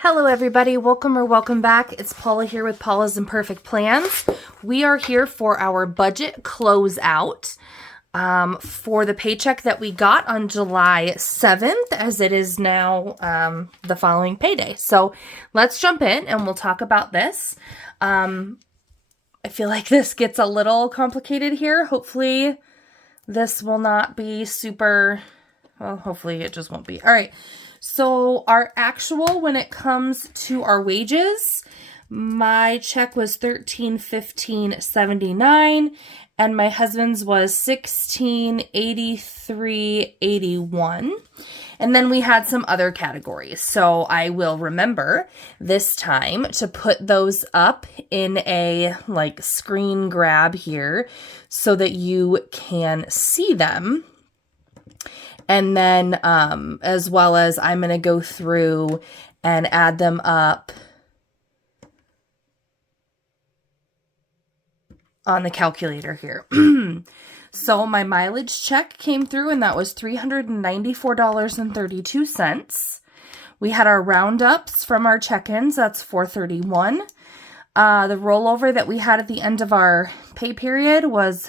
Hello everybody, welcome back. It's Paula here with Paula's Imperfect Plans. We are here for our budget closeout for the paycheck that we got on July 7th, as it is now the following payday. So let's jump in and we'll talk about this. I feel like this gets a little complicated here. Hopefully this will not be super, well, hopefully it just won't be. All right. So our actual, when it comes to our wages, my check was $13.15.79 and my husband's was $16.83.81. And then we had some other categories. So I will remember this time to put those up in a screen grab here so that you can see them. And then, as well as I'm going to go through and add them up on the calculator here. So my mileage check came through and that was $394.32. We had our roundups from our check-ins. That's $431. The rollover that we had at the end of our pay period was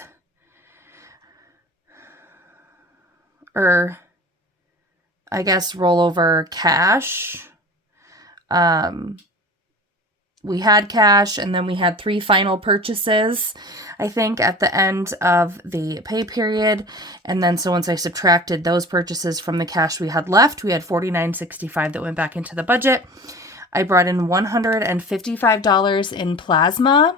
rollover cash. We had cash and then we had 3 final purchases, I think, at the end of the pay period. And then so once I subtracted those purchases from the cash we had left, we had $49.65 that went back into the budget. I brought in $155 in plasma,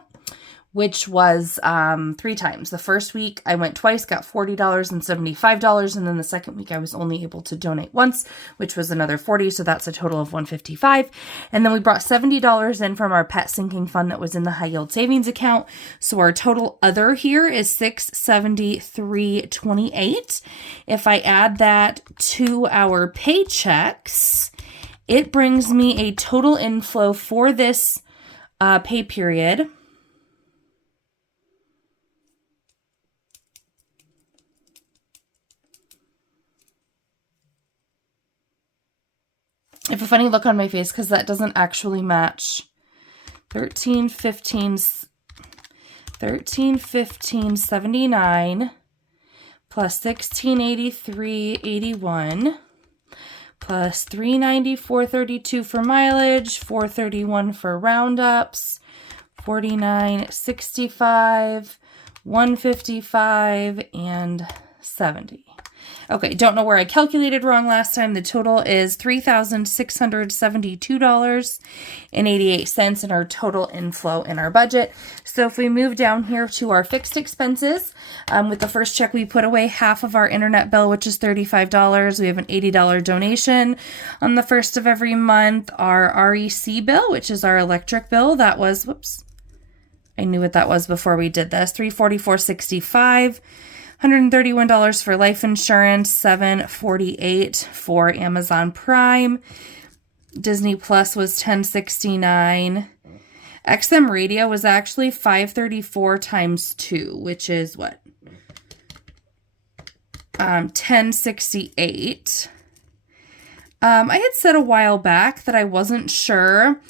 which was 3 times. The first week I went twice, got $40 and $75, and then the second week I was only able to donate once, which was another $40, so that's a total of $155. And then we brought $70 in from our pet sinking fund that was in the high yield savings account. So our total other here is $673.28. If I add that to our paychecks, it brings me a total inflow for this pay period . I have a funny look on my face because that doesn't actually match. 13.15.79 plus 16.83.81 plus 394.32 for mileage, 431 for roundups, 49.65, 155, and 70. Okay, don't know where I calculated wrong last time. The total is $3,672.88 in our total inflow in our budget. So if we move down here to our fixed expenses, with the first check, we put away half of our internet bill, which is $35. We have an $80 donation on the first of every month. Our REC bill, which is our electric bill, that was, I knew what that was before we did this, $344.65. $131 for life insurance, $748 for Amazon Prime. Disney Plus was $1069. XM Radio was actually $534 times 2, which is what? $1068. I had said a while back that I wasn't sure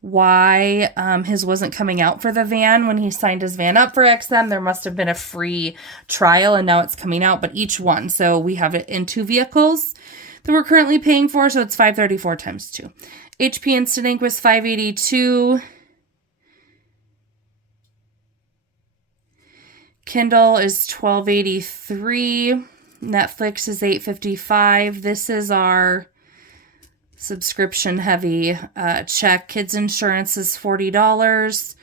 why his wasn't coming out for the van. When he signed his van up for XM, there must have been a free trial and now it's coming out, but each one. So we have it in 2 vehicles that we're currently paying for, so it's $534 times 2. HP Instant Ink was $582. Kindle is $12.83. Netflix is $8.55. This is our subscription heavy check. Kids insurance is $40.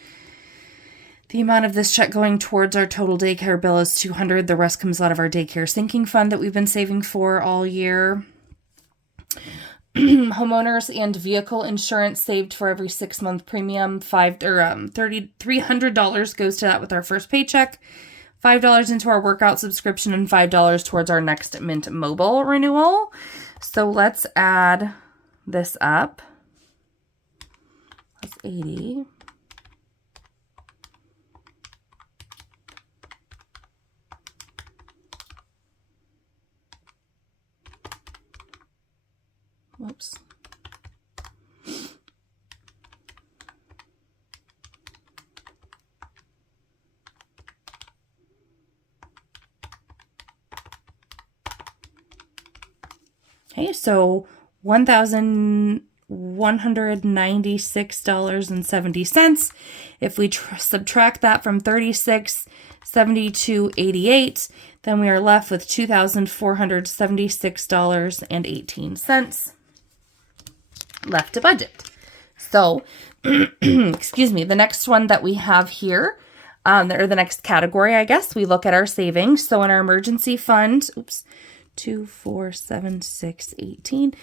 The amount of this check going towards our total daycare bill is $200. The rest comes out of our daycare sinking fund that we've been saving for all year. Homeowners and vehicle insurance saved for every 6-month premium. $300 goes to that with our first paycheck. $5 into our workout subscription and $5 towards our next Mint Mobile renewal. So let's add this up. That's 80. Whoops. Okay, so $1,196.70. If we subtract that from 3672.88, then we are left with $2,476.18 left to budget. So, excuse me, the next one that we have here, or the next category, I guess, we look at our savings. So in our emergency fund, 2, 4, 7, 6, 18.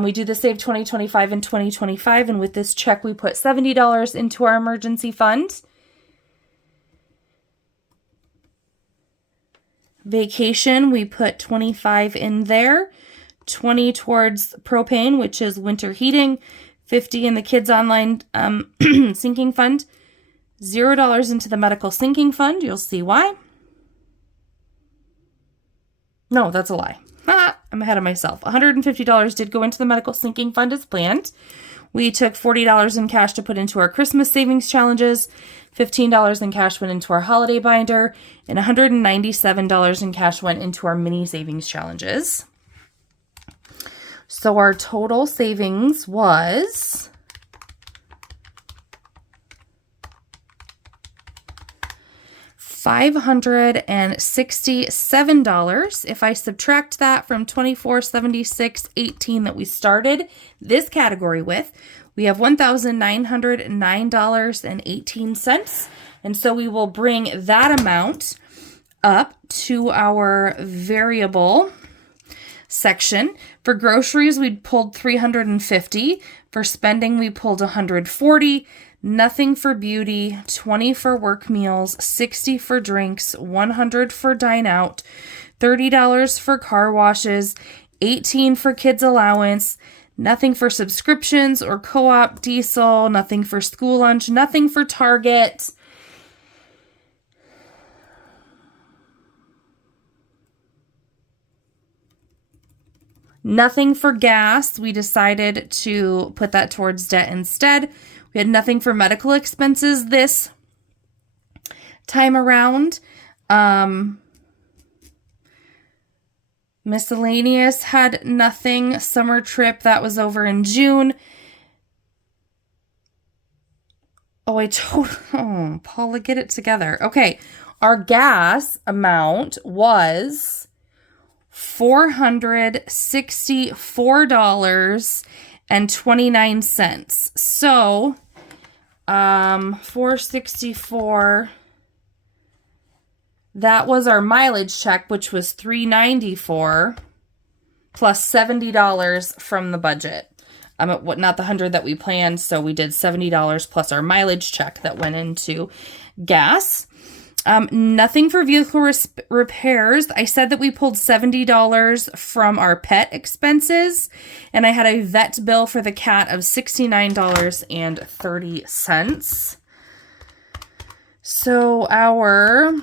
We do the Save 2025 and 2025, and with this check, we put $70 into our emergency fund. Vacation, we put $25 in there, $20 towards propane, which is winter heating, $50 in the kids' online sinking fund, $0 into the medical sinking fund. You'll see why. No, that's a lie. I'm ahead of myself. $150 did go into the medical sinking fund as planned. We took $40 in cash to put into our Christmas savings challenges. $15 in cash went into our holiday binder. And $197 in cash went into our mini savings challenges. So our total savings was $567. If I subtract that from $2476.18 that we started this category with, we have $1,909.18. And so we will bring that amount up to our variable section. For groceries, we pulled $350. For spending, we pulled $140. Nothing for beauty, $20 for work meals, $60 for drinks, $100 for dine out, $30 for car washes, $18 for kids allowance, nothing for subscriptions or co-op diesel, nothing for school lunch, nothing for Target. Nothing for gas. We decided to put that towards debt instead. We had nothing for medical expenses this time around. Miscellaneous had nothing. Summer trip, that was over in June. Oh, Paula, get it together. Okay, our gas amount was $464.29. So, 464, that was our mileage check, which was $394 plus $70 from the budget. Not the 100 that we planned, so we did $70 plus our mileage check that went into gas. Nothing for vehicle repairs. I said that we pulled $70 from our pet expenses, and I had a vet bill for the cat of $69.30. So our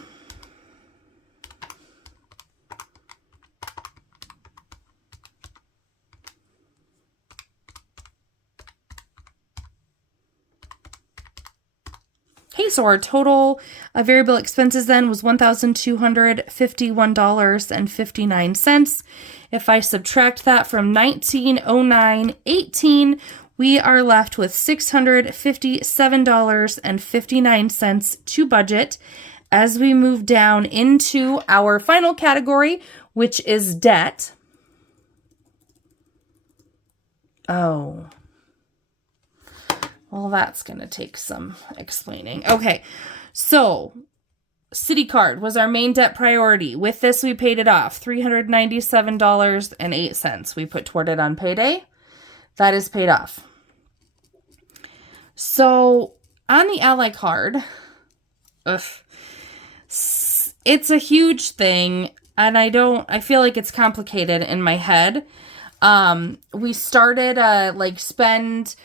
so our total variable expenses then was $1,251.59. If I subtract that from $1909.18, we are left with $657.59 to budget as we move down into our final category, which is debt. Oh. Well, that's going to take some explaining. Okay, so Citi card was our main debt priority. With this, we paid it off, $397.08. We put toward it on payday. That is paid off. So on the Ally card, it's a huge thing, and I feel like it's complicated in my head. We started spend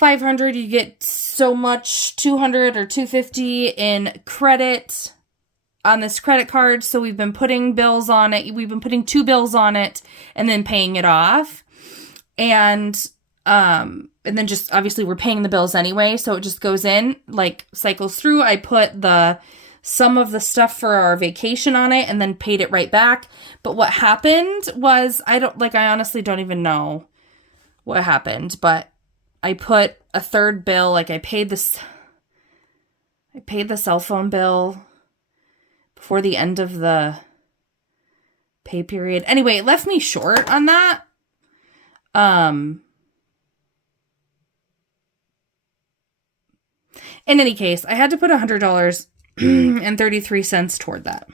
$500, you get so much, $200 or $250 in credit on this credit card. So we've been putting bills on it. We've been putting 2 bills on it and then paying it off. And then just obviously we're paying the bills anyway. So it just goes in, cycles through. I put the some of the stuff for our vacation on it and then paid it right back. But what happened was, I honestly don't even know what happened, but I put a third bill, like I paid the cell phone bill before the end of the pay period. Anyway, it left me short on that. In any case, I had to put $100.33 toward that.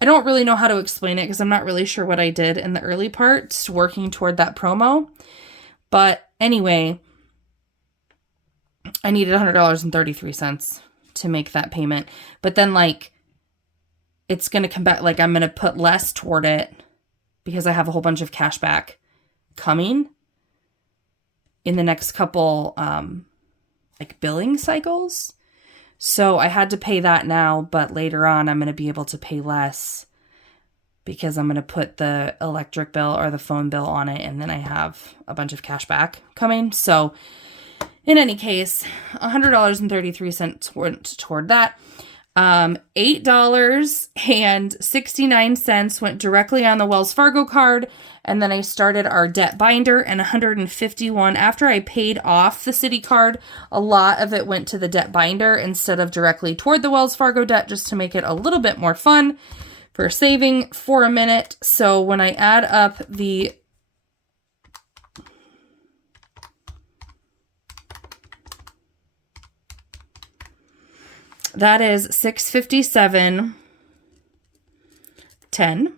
I don't really know how to explain it because I'm not really sure what I did in the early parts working toward that promo. But anyway, I needed $100.33 to make that payment. But then, like, it's going to come back, like, I'm going to put less toward it because I have a whole bunch of cash back coming in the next couple, like, billing cycles. So I had to pay that now, but later on I'm going to be able to pay less because I'm going to put the electric bill or the phone bill on it, and then I have a bunch of cash back coming. So in any case, $100.33 went toward that. $8.69 went directly on the Wells Fargo card, and then I started our debt binder, and $151 after I paid off the Citi card. A lot of it went to the debt binder instead of directly toward the Wells Fargo debt, just to make it a little bit more fun for saving for a minute. So when I add up that is $657.10.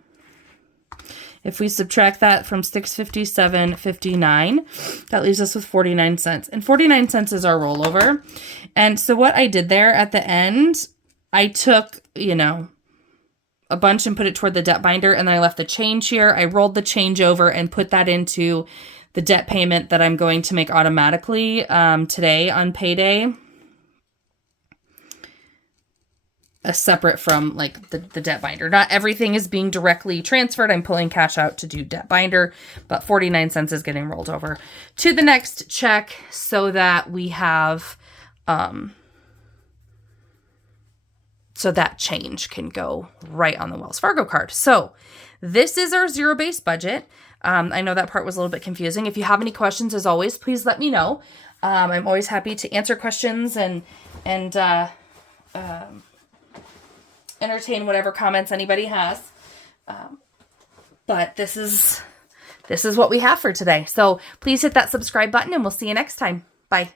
If we subtract that from $657.59, that leaves us with 49 cents. And 49 cents is our rollover. And so what I did there at the end, I took, a bunch and put it toward the debt binder, and then I left the change here. I rolled the change over and put that into the debt payment that I'm going to make automatically today on payday. Separate from like the debt binder. Not everything is being directly transferred. I'm pulling cash out to do debt binder, but 49 cents is getting rolled over to the next check so that we have, so that change can go right on the Wells Fargo card. So this is our zero-based budget. I know that part was a little bit confusing. If you have any questions, as always, please let me know. I'm always happy to answer questions and entertain whatever comments anybody has. But this is what we have for today. So please hit that subscribe button, and we'll see you next time. Bye.